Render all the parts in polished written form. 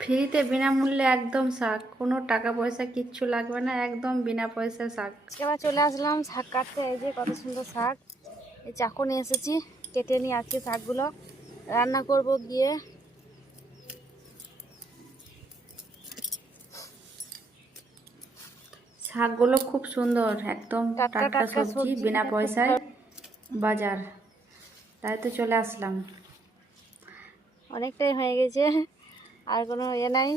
ফ্রিতে বিনামূল্যে একদম শাক, কোনো টাকা পয়সা কিচ্ছু লাগবে না, একদম বিনা পয়সায় শাক। এবার চলে আসলাম শাক কাটতে। এই যে কত সুন্দর শাক, এই চাকু নিয়ে এসেছি, কেটে নিয়ে আজকে শাকগুলো রান্না করব গিয়ে। শাকগুলো খুব সুন্দর, একদম টাটকা সবজি, বিনা পয়সায় বাজার, তাই তো চলে আসলাম। অনেকটাই হয়ে গেছে, আর কোনো নাই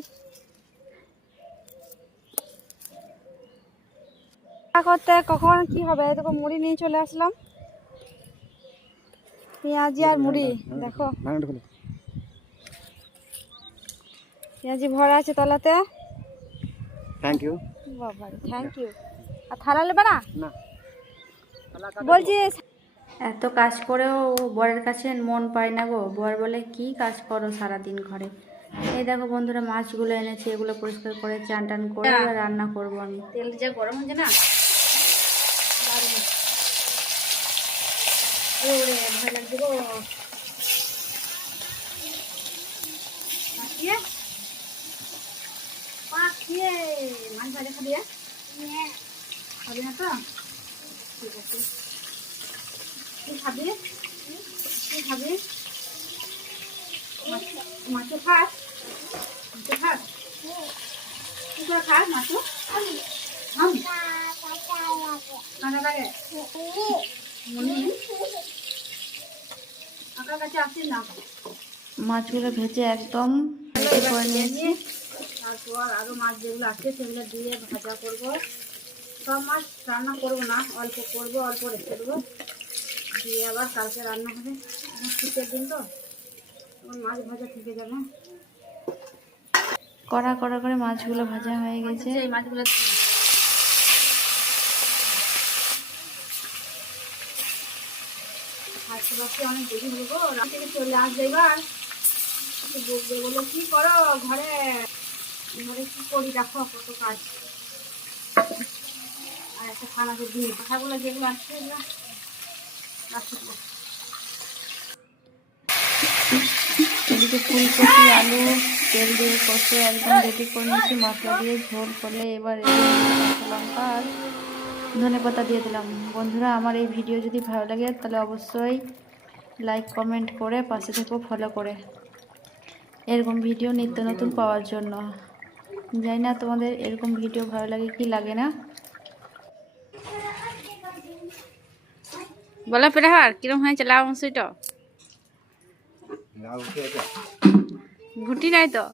করতে। কখন কি হবে, দেখো মুড়ি নিয়ে চলে আসলাম, পেঁয়াজি আর মুড়ি। দেখো পেঁয়াজি ভরা আছে তলাতে। থ্যাংক ইউ বাবা, থ্যাংক ইউ। আর থালা নেবে না বলছি? এত কাজ করেও বরের কাছে মন পায় না গো। বর বলে কি কাজ করো সারাদিন ঘরে। এই দেখো বন্ধুরা, মাছগুলো এনেছি, এগুলো পরিষ্কার করে চান টান করে এবার রান্না করবো আমি। তেল যা গরম হচ্ছে না, ভয় লাগছে গো। মাছ ভাজা খাবি? খাবি না তো? ঠিক আছে, তুই খাবি? তুই খাবি? মাছ খাস? মাছ খাস? কি করে খাস মাছ? কাঁটা লাগে? আমার কাছে আসিস না। মাছগুলো ভেজে একদম রেডি করে নিয়েছি। তারপর আরো মাছ যেগুলো আছে সেগুলো দিয়ে ভাজা করব। সব মাছ রান্না করব না, অল্প করব, অল্প রেখে দেবো, দিয়ে আবার কালকে রান্না হবে। এখন শীতের দিন তো, মাছ ভাজা থেকে যাবে। কড়া কড়া করে মাছগুলো ভাজা হয়ে গেছে। এই মাছগুলো অনেক দেরি হলো, রাত থেকে চলে আসবে। এবার বলবে, বলে কি করো ঘরে, ঘরে কি করি দেখো কত কাজ। আর একটা খানা তো দিয়ে কথাগুলো যেগুলো আসছে এদিকে ফুলকপি আলু তেল দিয়ে কষে একদম রেডি করে নিয়েছি। মশলা দিয়ে ঝোল করলে এবার কাঁচা লঙ্কা আর ধনেপাতা দিয়ে দিলাম। বন্ধুরা, আমার এই ভিডিও যদি ভালো লাগে তাহলে অবশ্যই লাইক কমেন্ট করে পাশে থেকেও ফলো করে, এরকম ভিডিও নিত্য নতুন পাওয়ার জন্য। জানি না তোমাদের এরকম ভিডিও ভালো লাগে কি লাগে না। বলো পেরাহার কিরম হয়েছে লাউ মাংসটা? ঘুটি নাই তো।